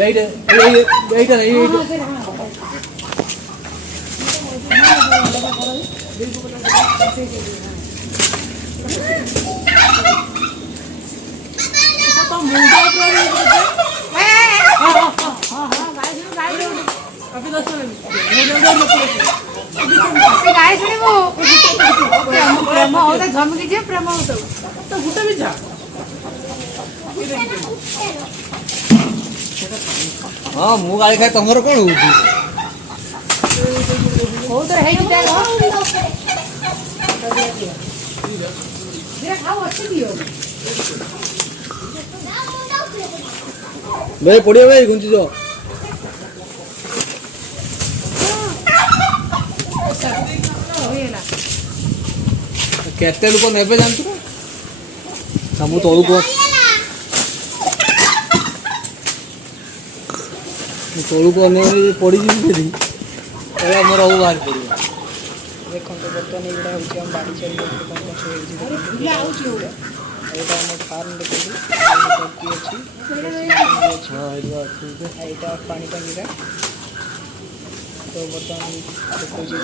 এইটা गाय शुणु प्रेम होता झमकी जे प्रेम होता तो गुटे भी जा हाँ मु गाड़ी खाए तुमर कौन हो तो है कि देख खाओ अच्छी दियो भाई पड़िया भाई गुंची जो केते लोक नेबे जानछु सब तळु को तळु को ने पड़ी जी फेरी एला मोर हो बाहर पड़ी देखो तो बर्तन एगुड़ा होची हम बाड़ी चली कौन कौन से होची या आउची हो एटा हम फार्म देखि टोपी अछि हां एला ठीक है एटा पानी टंकीरा तो बर्तन देखो जी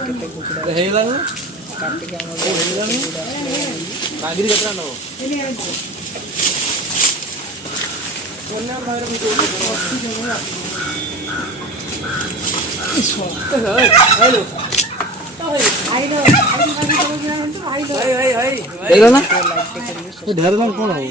केते कुकुड़ा हेला न काट के हम हेला न कागिरी केतना न कोन्या बाहर में हेलो हेलो ना ढेर कौन हो